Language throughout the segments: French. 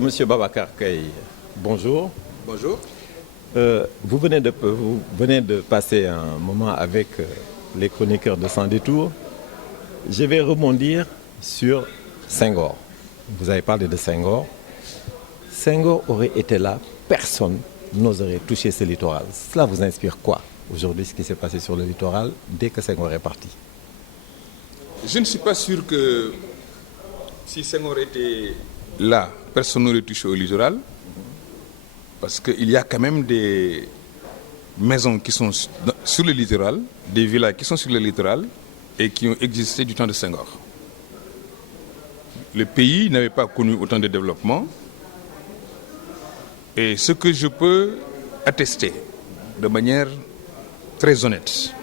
Monsieur Babacar Gaye, bonjour. Bonjour. Vous venez de passer un moment avec les chroniqueurs de Sans Détour. Je vais rebondir sur Senghor. Vous avez parlé de Senghor. Senghor aurait été là, personne n'oserait toucher ce littoral. Cela vous inspire quoi aujourd'hui, ce qui s'est passé sur le littoral dès que Senghor est parti? Je ne suis pas sûr que si Senghor était là, personne n'aurait touché au littoral, parce qu'il y a quand même des maisons qui sont sur le littoral, des villas qui sont sur le littoral et qui ont existé du temps de Senghor. Le pays n'avait pas connu autant de développement. Et ce que je peux attester de manière très honnête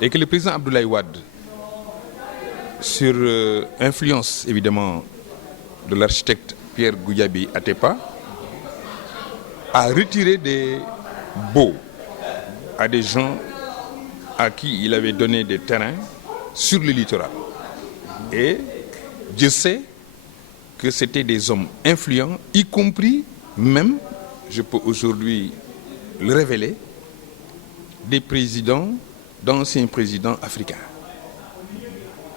est que le président Abdoulaye Wade, sur influence évidemment de l'architecte Pierre Goudiaby Atepa, a retiré des baux à des gens à qui il avait donné des terrains sur le littoral. Et je sais que c'était des hommes influents, y compris même, je peux aujourd'hui le révéler, des présidents, d'anciens présidents africains.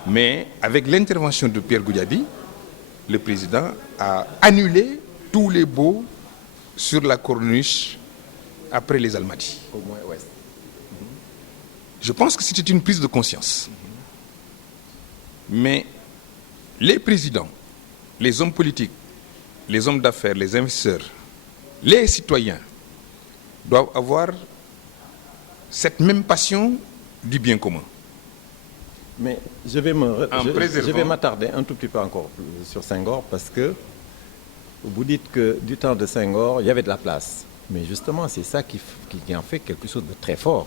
Mais avec l'intervention de Pierre Goudiaby, le président a annulé tous les baux sur la corniche après les Almadies. Au moins ouest. Je pense que c'était une prise de conscience. Mais les présidents, les hommes politiques, les hommes d'affaires, les investisseurs, les citoyens doivent avoir cette même passion du bien commun. Mais je vais m'attarder un tout petit peu encore sur Senghor parce que vous dites que du temps de Senghor, il y avait de la place. Mais justement, c'est ça qui en fait quelque chose de très fort.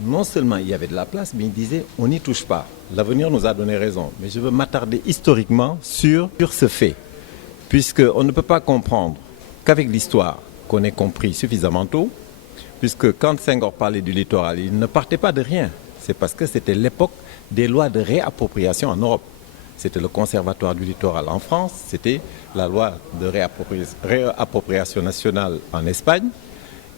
Non seulement il y avait de la place, mais il disait on n'y touche pas. L'avenir nous a donné raison. Mais je veux m'attarder historiquement sur ce fait. Puisqu'on ne peut pas comprendre qu'avec l'histoire qu'on ait compris suffisamment tôt, puisque quand Senghor parlait du littoral, il ne partait pas de rien. C'est parce que c'était l'époque des lois de réappropriation en Europe. C'était le Conservatoire du littoral en France, c'était la loi de réappropriation nationale en Espagne.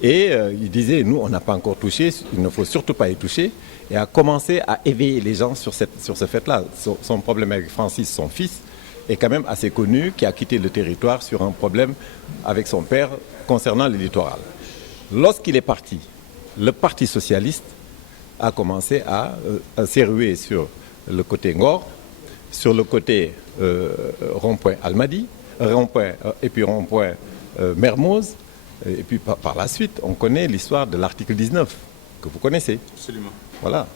Et il disait, nous, on n'a pas encore touché, il ne faut surtout pas y toucher. Et a commencé à éveiller les gens sur ce fait-là. Son problème avec Francis, son fils, est quand même assez connu, qui a quitté le territoire sur un problème avec son père concernant le littoral. Lorsqu'il est parti, le Parti socialiste a commencé à s'éruer sur le côté Ngor, sur le côté rond-point Almadies, et puis rond-point Mermoz. Et puis par la suite, on connaît l'histoire de l'article 19, que vous connaissez. Absolument. Voilà.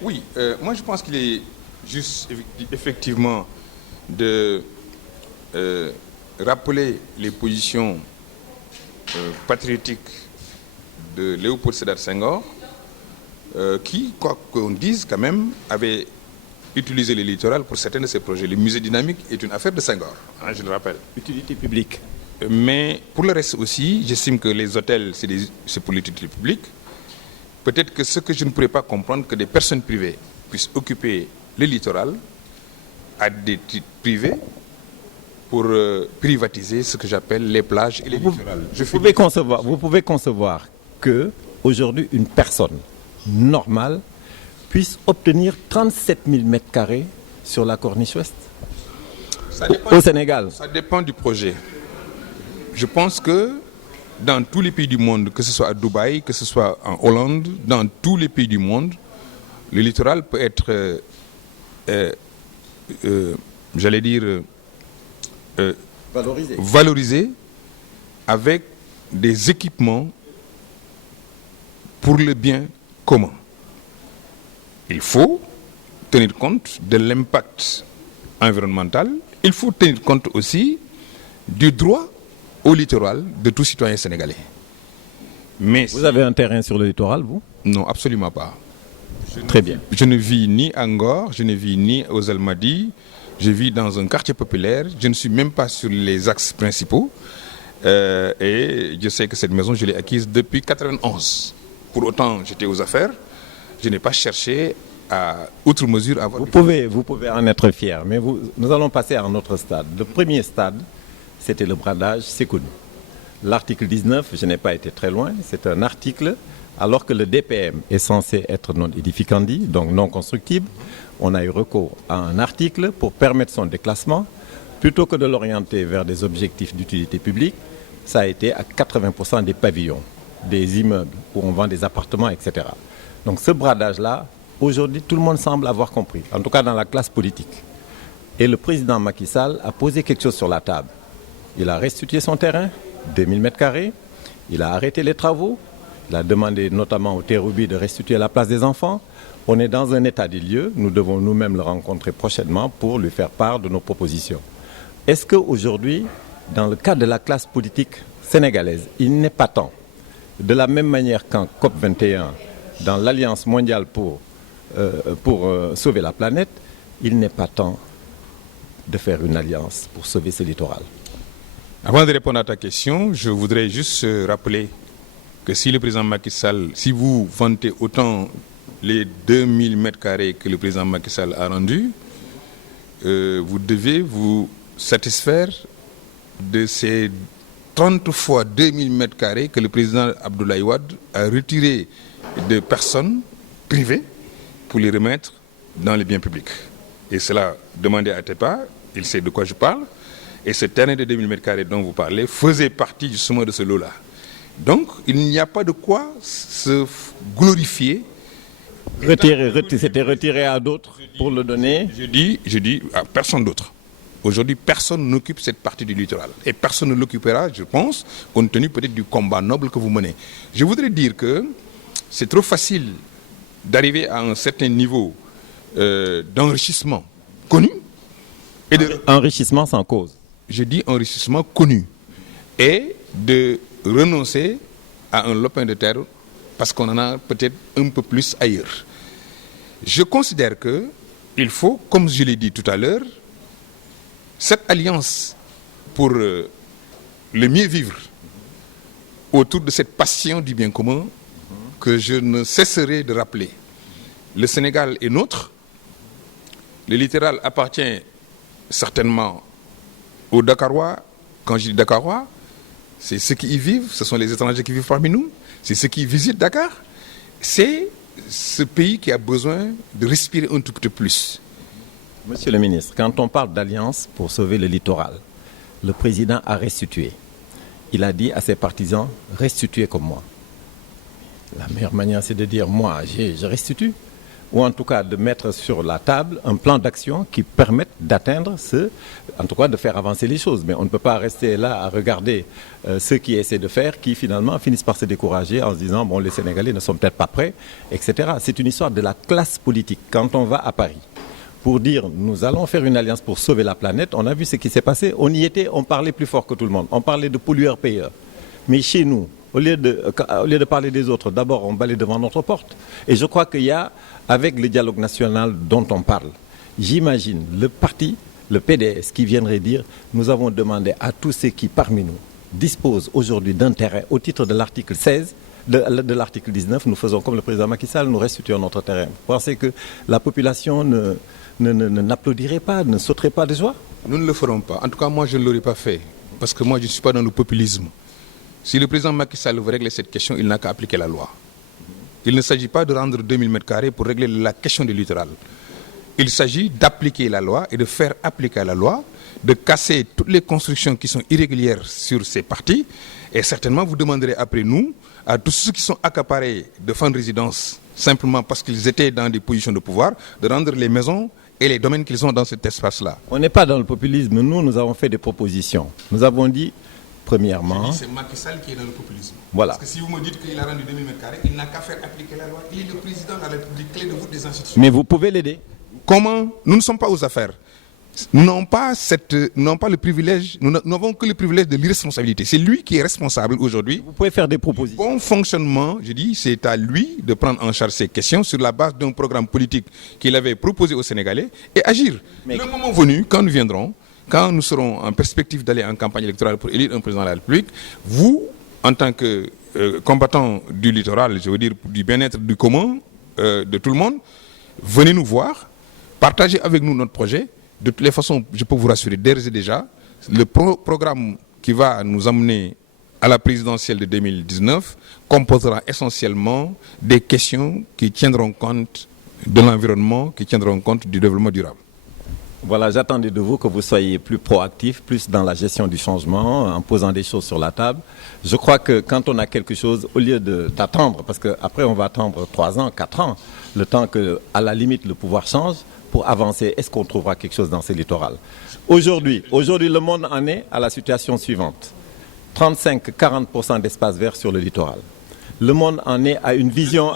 Oui, moi je pense qu'il est juste effectivement de rappeler les positions patriotiques de Léopold Sédar Senghor, qui, quoi qu'on dise quand même, avait utilisé le littoral pour certains de ses projets. Le musée dynamique est une affaire de Senghor, hein, je le rappelle. Utilité publique. Mais pour le reste aussi, j'estime que les hôtels, c'est pour l'utilité publique. Peut-être que ce que je ne pourrais pas comprendre, que des personnes privées puissent occuper le littoral à des titres privés pour privatiser ce que j'appelle les plages et les littorales. Vous pouvez concevoir que aujourd'hui une personne normale puisse obtenir 37 000 mètres carrés sur la corniche ouest au Sénégal. Ça dépend du projet. Je pense que dans tous les pays du monde, que ce soit à Dubaï, que ce soit en Hollande, dans tous les pays du monde, le littoral peut être, valorisé avec des équipements pour le bien commun. Il faut tenir compte de l'impact environnemental. Il faut tenir compte aussi du droit au littoral de tout citoyen sénégalais. Mais vous avez un terrain sur le littoral, vous? Non, absolument pas. Très bien. Je ne vis ni à Ngor, je ne vis ni aux Almadies, je vis dans un quartier populaire, je ne suis même pas sur les axes principaux. Et je sais que cette maison, je l'ai acquise depuis 1991. Pour autant, j'étais aux affaires, je n'ai pas cherché à outre mesure avoir... Vous pouvez en être fier, mais nous allons passer à un autre stade. Le premier stade, c'était le bradage, c'est connu. L'article 19, je n'ai pas été très loin, c'est un article, alors que le DPM est censé être non édificandi, donc non constructible, on a eu recours à un article pour permettre son déclassement. Plutôt que de l'orienter vers des objectifs d'utilité publique, ça a été à 80% des pavillons, des immeubles où on vend des appartements, etc. Donc ce bradage-là, aujourd'hui, tout le monde semble avoir compris, en tout cas dans la classe politique. Et le président Macky Sall a posé quelque chose sur la table. Il a restitué son terrain, 2000 m², il a arrêté les travaux, il a demandé notamment au Terroubi de restituer la place des enfants. On est dans un état des lieux, nous devons nous-mêmes le rencontrer prochainement pour lui faire part de nos propositions. Est-ce qu'aujourd'hui, dans le cadre de la classe politique sénégalaise, il n'est pas temps, de la même manière qu'en COP21, dans l'Alliance mondiale pour sauver la planète, il n'est pas temps de faire une alliance pour sauver ce littoral? Avant de répondre à ta question, je voudrais juste rappeler que si le président Macky Sall, si vous vantez autant les 2000 m² que le président Macky Sall a rendus, vous devez vous satisfaire de ces 30 fois 2000 m² que le président Abdoulaye Wade a retiré de personnes privées pour les remettre dans les biens publics. Et cela, demandez à Tepa, il sait de quoi je parle. Et ce terrain de 2000 m² dont vous parlez faisait partie justement de ce lot-là. Donc, il n'y a pas de quoi se glorifier. C'était retiré à d'autres pour le donner? Je dis à personne d'autre. Aujourd'hui, personne n'occupe cette partie du littoral. Et personne ne l'occupera, je pense, compte tenu peut-être du combat noble que vous menez. Je voudrais dire que c'est trop facile d'arriver à un certain niveau d'enrichissement connu. Enrichissement sans cause. Je dis enrichissement connu. Et de renoncer à un lopin de terre parce qu'on en a peut-être un peu plus ailleurs. Je considère qu'il faut, comme je l'ai dit tout à l'heure, cette alliance pour le mieux vivre autour de cette passion du bien commun que je ne cesserai de rappeler. Le Sénégal est nôtre, le littoral appartient certainement aux Dakarois. Quand je dis Dakarois, c'est ceux qui y vivent, ce sont les étrangers qui vivent parmi nous, c'est ceux qui visitent Dakar. C'est ce pays qui a besoin de respirer un tout petit peu plus. Monsieur le ministre, quand on parle d'alliance pour sauver le littoral, le président a restitué. Il a dit à ses partisans, restituez comme moi. La meilleure manière, c'est de dire, moi, je restitue. Ou en tout cas de mettre sur la table un plan d'action qui permette d'atteindre en tout cas de faire avancer les choses. Mais on ne peut pas rester là à regarder ceux qui essaient de faire, qui finalement finissent par se décourager en se disant, bon, les Sénégalais ne sont peut-être pas prêts, etc. C'est une histoire de la classe politique. Quand on va à Paris pour dire, nous allons faire une alliance pour sauver la planète, on a vu ce qui s'est passé. On y était, on parlait plus fort que tout le monde. On parlait de pollueurs-payeurs. Mais chez nous, au lieu de parler des autres, d'abord on balaye devant notre porte. Et je crois qu'il y a, avec le dialogue national dont on parle, j'imagine le parti, le PDS, qui viendrait dire, nous avons demandé à tous ceux qui parmi nous disposent aujourd'hui d'un terrain au titre de l'article 16, de l'article 19, nous faisons comme le président Macky Sall, nous restituons notre terrain. Vous pensez que la population n'applaudirait pas, ne sauterait pas de joie? Nous ne le ferons pas. En tout cas, moi je ne l'aurais pas fait. Parce que moi je ne suis pas dans le populisme. Si le président Macky Sall veut régler cette question, il n'a qu'à appliquer la loi. Il ne s'agit pas de rendre 2000 m² pour régler la question du littoral. Il s'agit d'appliquer la loi et de faire appliquer la loi, de casser toutes les constructions qui sont irrégulières sur ces parties. Et certainement, vous demanderez après nous, à tous ceux qui sont accaparés de fonds de résidence, simplement parce qu'ils étaient dans des positions de pouvoir, de rendre les maisons et les domaines qu'ils ont dans cet espace-là. On n'est pas dans le populisme. Nous avons fait des propositions. Nous avons dit... Premièrement, c'est Macky Sall qui est dans le populisme. Voilà. Parce que si vous me dites qu'il a rendu 2000 m², il n'a qu'à faire appliquer la loi. Il est le président de la République, clé de voûte des institutions. Mais vous pouvez l'aider. Comment? Nous ne sommes pas aux affaires. Nous n'avons pas le privilège, nous n'avons que le privilège de l'irresponsabilité. C'est lui qui est responsable aujourd'hui. Vous pouvez faire des propositions. Bon fonctionnement, je dis, c'est à lui de prendre en charge ces questions sur la base d'un programme politique qu'il avait proposé aux Sénégalais et agir. Mais le moment venu, quand nous viendrons, quand nous serons en perspective d'aller en campagne électorale pour élire un président de la République, vous, en tant que combattant du littoral, je veux dire du bien-être du commun de tout le monde, venez nous voir, partagez avec nous notre projet. De toutes les façons, je peux vous rassurer d'ores et déjà, le programme qui va nous amener à la présidentielle de 2019 composera essentiellement des questions qui tiendront compte de l'environnement, qui tiendront compte du développement durable. Voilà, j'attendais de vous que vous soyez plus proactif, plus dans la gestion du changement, en posant des choses sur la table. Je crois que quand on a quelque chose, au lieu d'attendre, parce qu'après on va attendre 3 ans, 4 ans, le temps que, à la limite, le pouvoir change, pour avancer, est-ce qu'on trouvera quelque chose dans ces littorales? Aujourd'hui, le monde en est à la situation suivante. 35-40% d'espace vert sur le littoral. Le monde en est à une vision,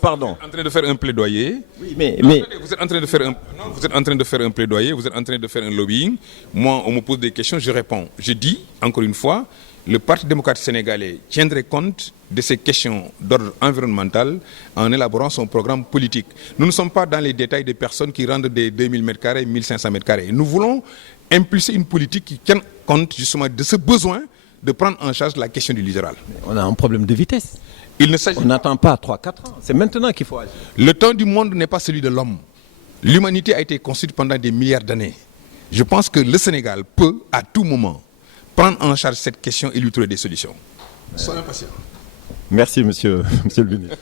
pardon. Vous êtes en train de faire un plaidoyer. Oui, mais... Vous êtes en train de faire un plaidoyer, vous êtes en train de faire un lobbying. Moi, on me pose des questions, je réponds. Je dis, encore une fois, le Parti démocrate sénégalais tiendrait compte de ces questions d'ordre environnemental en élaborant son programme politique. Nous ne sommes pas dans les détails des personnes qui rendent des 2000 m², 1500 m². Nous voulons impulser une politique qui tienne compte justement de ce besoin de prendre en charge la question du littoral. On a un problème de vitesse. On n'attend pas 3-4 ans. C'est maintenant qu'il faut agir. Le temps du monde n'est pas celui de l'homme. L'humanité a été construite pendant des milliards d'années. Je pense que le Sénégal peut, à tout moment, prendre en charge cette question et lui trouver des solutions. Soyez patient. Merci, monsieur le ministre.